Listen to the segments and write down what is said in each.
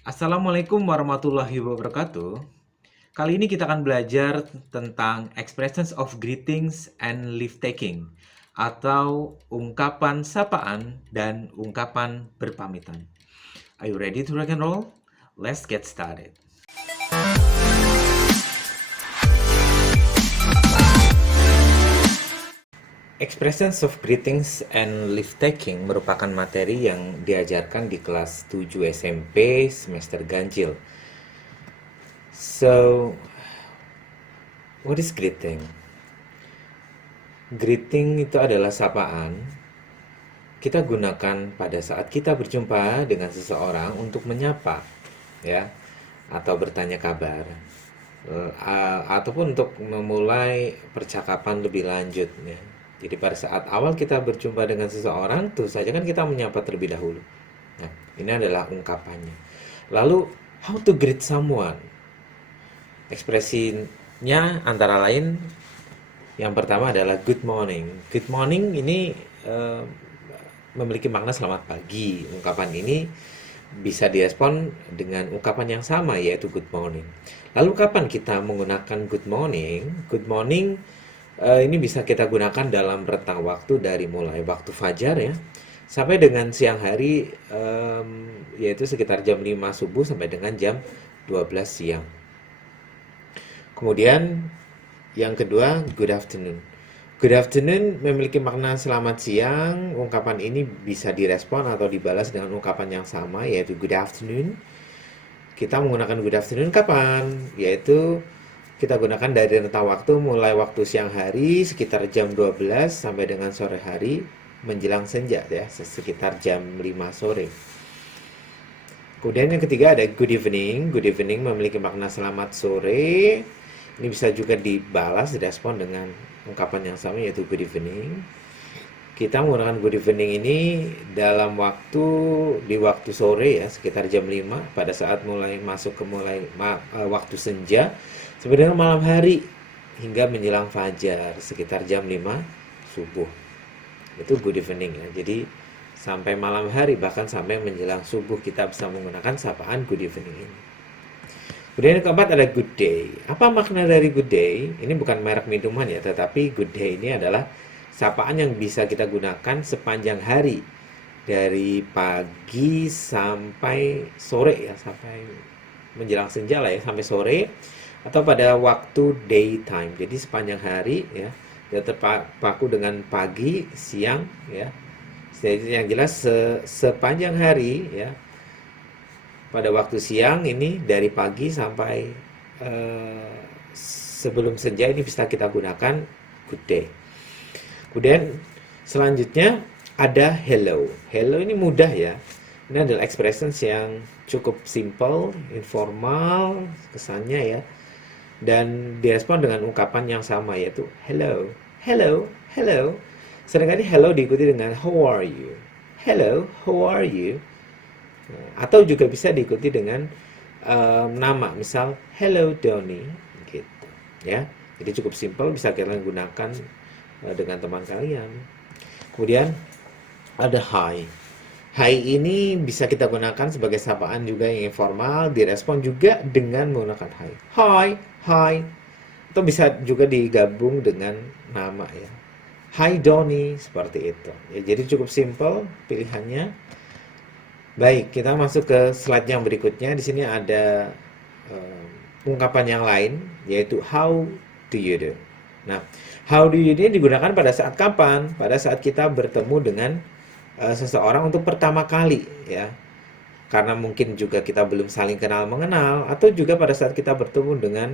Assalamualaikum warahmatullahi wabarakatuh. Kali ini kita akan belajar tentang expressions of greetings and leave taking atau ungkapan sapaan dan ungkapan berpamitan. Are you ready to rock and roll? Let's get started. Expressions of greetings and leave taking merupakan materi yang diajarkan di kelas 7 SMP semester ganjil. So, what is greeting? Greeting itu adalah sapaan. Kita gunakan pada saat kita berjumpa dengan seseorang untuk menyapa, ya, atau bertanya kabar, ataupun untuk memulai percakapan lebih lanjut, ya. Jadi pada saat awal kita berjumpa dengan seseorang, tentu saja kan kita menyapa terlebih dahulu. Nah, ini adalah ungkapannya. Lalu, how to greet someone? Ekspresinya antara lain yang pertama adalah good morning. Good morning ini memiliki makna selamat pagi. Ungkapan ini bisa direspon dengan ungkapan yang sama yaitu good morning. Lalu kapan kita menggunakan good morning? Good morning ini bisa kita gunakan dalam rentang waktu dari mulai waktu fajar ya sampai dengan siang hari, yaitu sekitar jam 5 subuh sampai dengan jam 12 siang. Kemudian yang kedua, good afternoon. Good afternoon memiliki makna selamat siang. Ungkapan ini bisa direspon atau dibalas dengan ungkapan yang sama yaitu good afternoon. Kita menggunakan good afternoon kapan? Yaitu kita gunakan dari rentang waktu mulai waktu siang hari sekitar jam 12 sampai dengan sore hari menjelang senja ya, sekitar jam 5 sore. Kemudian yang ketiga ada good evening. Good evening memiliki makna selamat sore. Ini bisa juga dibalas, direspon dengan ungkapan yang sama yaitu good evening. Kita menggunakan good evening ini dalam di waktu sore ya, sekitar jam 5 pada saat mulai masuk ke waktu senja sampai dengan malam hari hingga menjelang fajar sekitar jam 5 subuh. Itu good evening ya. Jadi sampai malam hari bahkan sampai menjelang subuh kita bisa menggunakan sapaan good evening ini. Kemudian yang keempat ada good day. Apa makna dari good day? Ini bukan merek minuman ya, tetapi good day ini adalah sapaan yang bisa kita gunakan sepanjang hari dari pagi sampai sore ya, sampai menjelang senja lah ya, sampai sore atau pada waktu daytime. Jadi sepanjang hari ya, dia terpaku dengan pagi, siang ya. Jadi yang jelas sepanjang hari ya, pada waktu siang ini dari pagi sampai sebelum senja ini bisa kita gunakan good day. Kemudian selanjutnya ada hello. Hello ini mudah ya. Ini adalah expressions yang cukup simple, informal kesannya ya. Dan direspon dengan ungkapan yang sama yaitu hello. Hello, hello. Seringkali hello diikuti dengan how are you. Hello, how are you? Atau juga bisa diikuti dengan nama, misal hello Donny gitu ya. Jadi cukup simple, bisa kalian gunakan dengan teman kalian. Kemudian ada hi. Hi ini bisa kita gunakan sebagai sapaan juga yang informal, direspon juga dengan menggunakan hi. Hi, hi. Atau bisa juga digabung dengan nama ya. Hi Donny, seperti itu. Ya, jadi cukup simple pilihannya. Baik, kita masuk ke slide yang berikutnya. Di sini ada ungkapan yang lain, yaitu how do you do. Nah, how do you do ini digunakan pada saat kapan? Pada saat kita bertemu dengan seseorang untuk pertama kali, ya. Karena mungkin juga kita belum saling kenal mengenal, atau juga pada saat kita bertemu dengan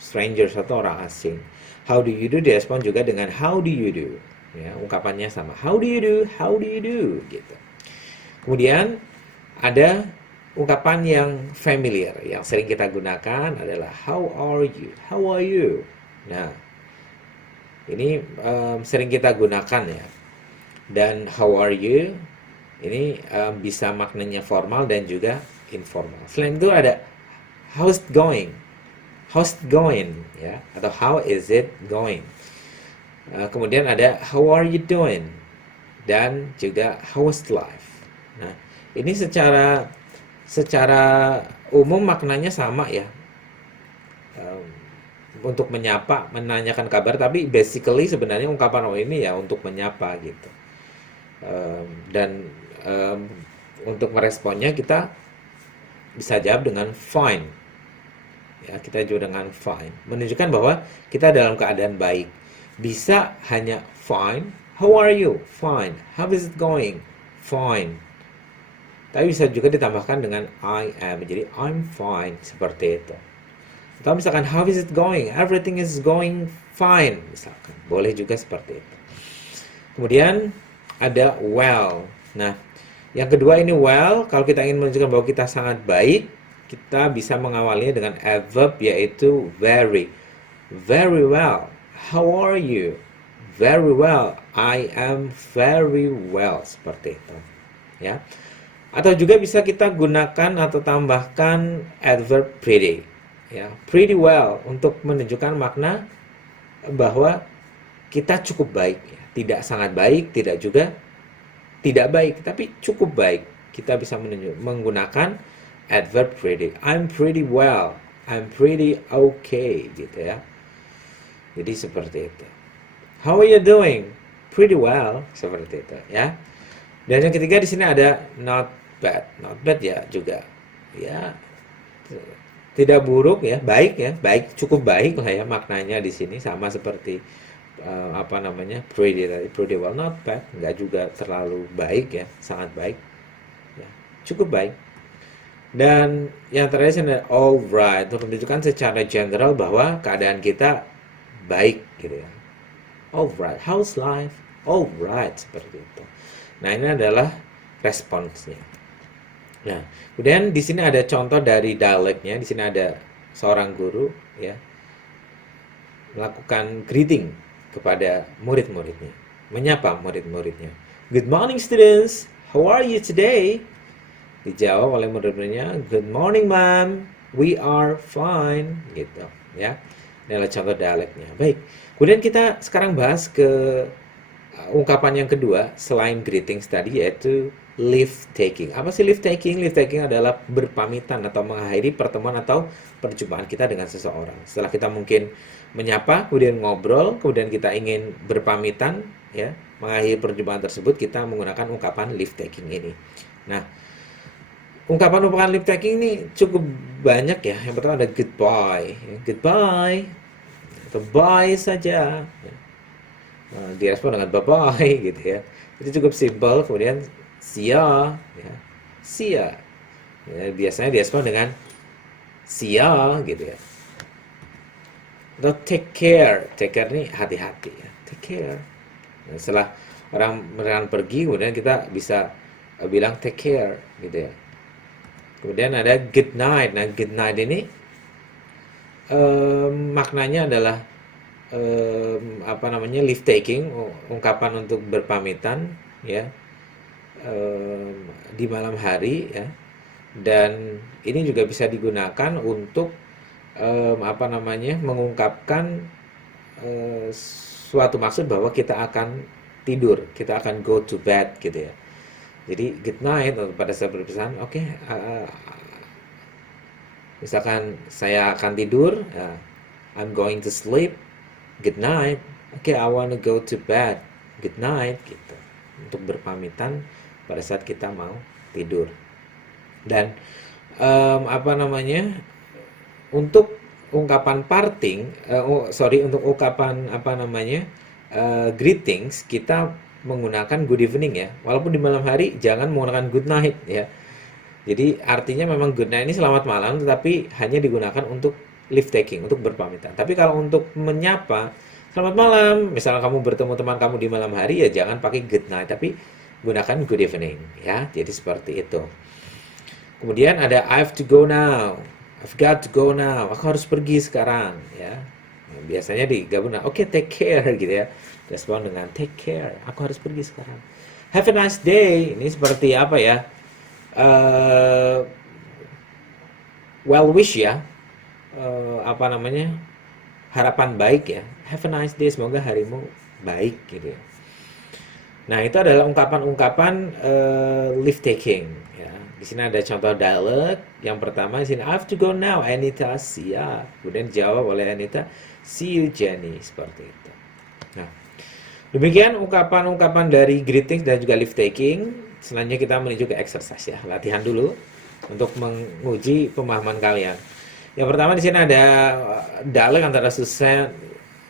strangers atau orang asing. How do you do direspon juga dengan how do you do. Ya, ungkapannya sama. How do you do? How do you do? Gitu. Kemudian ada ungkapan yang familiar, yang sering kita gunakan adalah how are you? How are you? Nah, ini sering kita gunakan ya. Dan how are you? Ini bisa maknanya formal dan juga informal. Selain itu ada how's it going? How's it going? Ya, atau how is it going? Kemudian ada how are you doing? Dan juga how's life? Nah, ini secara secara umum maknanya sama ya, untuk menyapa, menanyakan kabar, tapi basically sebenarnya ungkapan oh ini ya untuk menyapa gitu. Dan untuk meresponnya kita bisa jawab dengan fine. Ya, kita jawab dengan fine, menunjukkan bahwa kita dalam keadaan baik. Bisa hanya fine, how are you? Fine. How is it going? Fine. Tapi bisa juga ditambahkan dengan I am. Jadi I'm fine, seperti itu. Atau misalkan how is it going? Everything is going fine, misalkan. Boleh juga seperti itu. Kemudian ada well. Nah, yang kedua ini well, kalau kita ingin menunjukkan bahwa kita sangat baik, kita bisa mengawalinya dengan adverb yaitu very. Very well. How are you? Very well. I am very well. Seperti itu. Ya. Atau juga bisa kita gunakan atau tambahkan adverb pretty. Ya, pretty well untuk menunjukkan makna bahwa kita cukup baik. Ya. Tidak sangat baik, tidak juga tidak baik, tapi cukup baik. Kita bisa menggunakan adverb pretty. I'm pretty well. I'm pretty okay, gitu ya. Jadi seperti itu. How are you doing? Pretty well, seperti itu ya. Dan yang ketiga di sini ada not bad. Not bad ya juga. Ya, tidak buruk ya, baik ya, baik, cukup baik lah ya maknanya di sini, sama seperti apa namanya, pretty tadi, pretty well, not bad, nggak juga terlalu baik ya, sangat baik, ya, cukup baik. Dan yang terakhir ada alright, untuk menunjukkan secara general bahwa keadaan kita baik gitu ya. Alright, how's life? Alright, seperti itu. Nah, ini adalah responsnya. Nah, kemudian di sini ada contoh dari dialeknya. Di sini ada seorang guru ya melakukan greeting kepada murid-muridnya, menyapa murid-muridnya. Good morning students, how are you today? Dijawab oleh murid-muridnya, good morning ma'am, we are fine, gitu ya. Ini adalah contoh dialeknya. Baik, kemudian kita sekarang bahas ke ungkapan yang kedua selain greetings tadi, yaitu leave taking. Apa sih leave taking? Leave taking adalah berpamitan atau mengakhiri pertemuan atau perjumpaan kita dengan seseorang. Setelah kita mungkin menyapa, kemudian ngobrol, kemudian kita ingin berpamitan, ya, mengakhiri perjumpaan tersebut, kita menggunakan ungkapan leave taking ini. Nah, ungkapan-ungkapan leave taking ini cukup banyak ya. Yang pertama ada goodbye, goodbye, atau bye saja. Direspon dengan bye-bye gitu ya. Itu cukup simpel. Kemudian see ya, ya. See ya. Ya, biasanya direspon dengan see ya gitu ya. Atau take care. Take care ini hati-hati ya. Take care. Nah, setelah orang pergi, kemudian kita bisa bilang take care gitu ya. Kemudian ada good night. Nah, good night ini maknanya adalah apa namanya, leave taking, ungkapan untuk berpamitan ya, di malam hari ya. Dan ini juga bisa digunakan untuk apa namanya, mengungkapkan suatu maksud bahwa kita akan tidur, kita akan go to bed gitu ya. Jadi good night pada saat berpesan, oke, misalkan saya akan tidur, I'm going to sleep, good night, oke, I want to go to bed, good night gitu. Untuk berpamitan pada saat kita mau tidur. Dan apa namanya, untuk ungkapan parting, untuk ungkapan apa namanya, greetings, kita menggunakan good evening ya. Walaupun di malam hari jangan menggunakan good night ya. Jadi artinya memang good night ini selamat malam, tetapi hanya digunakan untuk leave taking, untuk berpamitan. Tapi kalau untuk menyapa, selamat malam, misalnya kamu bertemu teman kamu di malam hari, ya jangan pakai good night, tapi gunakan good evening ya. Jadi seperti itu. Kemudian ada I have to go now. I've got to go now. Aku harus pergi sekarang ya. Nah, biasanya digabung, oke, take care gitu ya. Respon dengan take care. Aku harus pergi sekarang. Have a nice day. Ini seperti apa ya? Well wish ya. Apa namanya? Harapan baik ya. Have a nice day. Semoga harimu baik gitu ya. Nah, itu adalah ungkapan-ungkapan leave taking ya. Di sini ada contoh dialog. Yang pertama di sini I have to go now, Anita. Siap. Kemudian dijawab oleh Anita, see you Jenny, seperti itu. Nah, demikian ungkapan-ungkapan dari greetings dan juga leave taking. Selanjutnya kita menuju ke exercise ya. Latihan dulu untuk menguji pemahaman kalian. Yang pertama di sini ada dialog antara Susan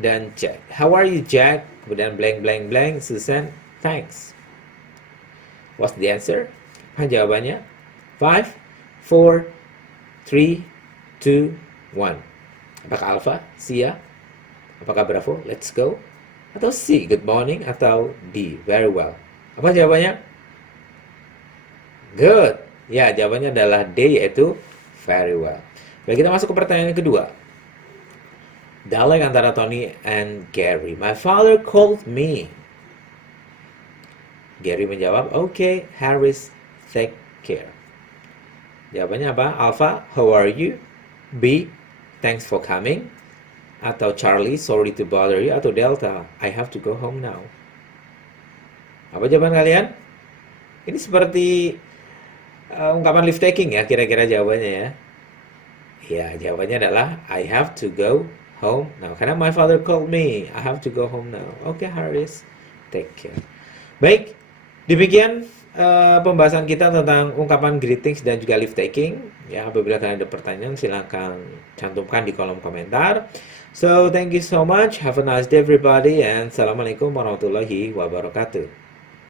dan Jack. How are you, Jack? Kemudian blank blank blank. Susan, thanks. What's the answer? Apa jawabannya? 5, 4, 3, 2, 1. Apakah Alpha? Sia? Apakah Bravo? Let's go? Atau C, good morning? Atau D, very well? Apa jawabannya? Good. Ya, jawabannya adalah D, yaitu very well. Baik, kita masuk ke pertanyaan yang kedua. Dialog antara Tony and Gary. My father called me. Gary menjawab, okay, Harris, take care. Jawabannya apa? Alpha, how are you? B, thanks for coming. Atau Charlie, sorry to bother you. Atau Delta, I have to go home now. Apa jawaban kalian? Ini seperti ungkapan leave taking ya, kira-kira jawabannya ya. Ya, jawabannya adalah I have to go home now. Karena my father called me, I have to go home now. Okay, Harris, take care. Baik, demikian pembahasan kita tentang ungkapan greetings dan juga leave taking. Ya, apabila kalian ada pertanyaan, silahkan cantumkan di kolom komentar. So, thank you so much. Have a nice day everybody and Assalamualaikum warahmatullahi wabarakatuh.